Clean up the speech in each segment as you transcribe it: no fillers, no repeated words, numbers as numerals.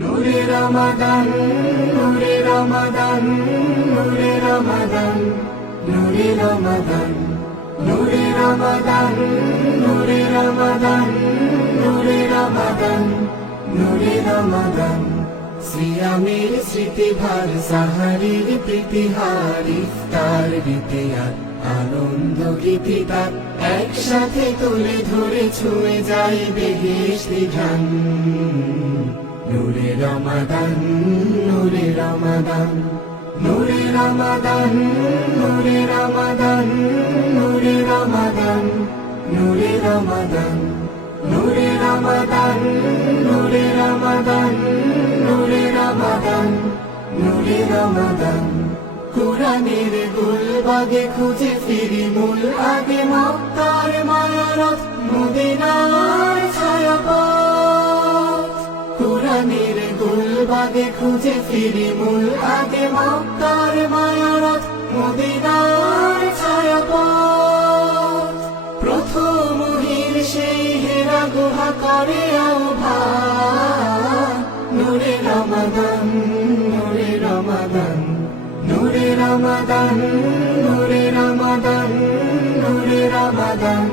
নূরে রমাদান, নূরে রমাদান, নূরে রমাদান, নূরে রমাদান, নূরে রমাদান, নূরে রমাদান, নূরে রমাদান, নূরে রমাদান। সিয়ামের স্মৃতিভার, সাহারির প্রীতিহার, ইফতার বিতেয়ার, আনন্দ গীতি তার একসাথে তুলে ধরে ছুঁয়ে যায় বেহেশতি ঢান। নূরে রমাদান, নূরে রমাদান, নূরে রমাদান, নূরে রমাদান, নূরে রমাদান, নূরে রমাদান, নূরে রমাদান, নূরে রমাদান, নূরে রমাদান, নূরে রমাদান। কুরআনের গুলবাগে খুঁজে ফিরি মূল আগে মক্কার মায়ারথ, মদিনার ছায়াপথ। কুরআনের গুলবাগে খুঁজে ফিরি মূল আগে মক্কার মায়ারথ, মদিনার ছায়াপথ। প্রথম হির সেই হেরা গুহা করে আহ্বান। নূরে রমাদান, নূরে রমাদান, নূরে রমাদান, নূরে রমাদান, নূরে রমাদান,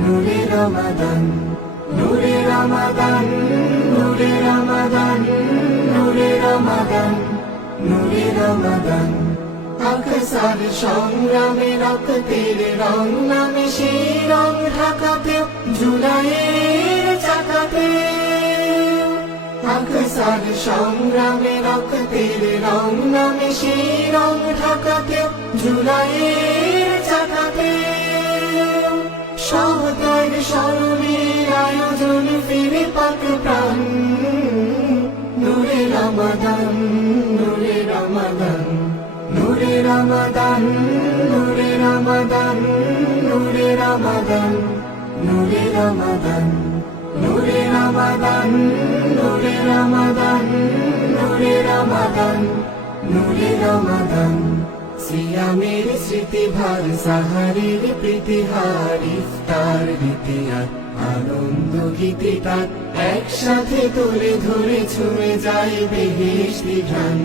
নূরে রমাদান, নূরে রমাদান, নূরে রমাদান, নূরে রমাদান, নূরে রমাদান। আকসার সংগ্রামে রক্তের রং নামে সেই রং ঢাকাতে জুলাইয়ের চাকাতে। আকসার সংগ্রামে রক্তের রং নামে সেই রং ঢাকাতে জুলাইয়ের চাকাতে। সহতার স্মরণের আয়োজন ফিরে পাক প্রাণ। নূরে রমাদান, নূরে রমাদান, নূরে রমাদান, নূরে রমাদান, নূরে রমাদান, নূরে রমাদান, নূরে রমাদান, নূরে রমাদান, নূরে রমাদান, নূরে রমাদান। সিয়ামের স্মৃতিভার, সাহারির প্রীতিহার, ইফতার বিতেয়ার, আনন্দ গীতি তার একসাথে তুলে ধরে ছুঁয়ে যায় বেহেশতি ঢান।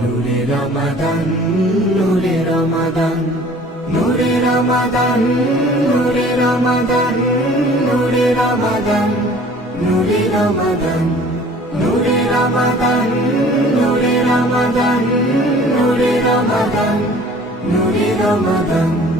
নূরে রমাদান, নূরে রমাদান, নূরে রমাদান, নূরে রমাদান, নূরে রমাদান, নূরে রমাদান, নূরে রমাদান, নূরে রমাদান, নূরে রমাদান, নূরে রমাদান।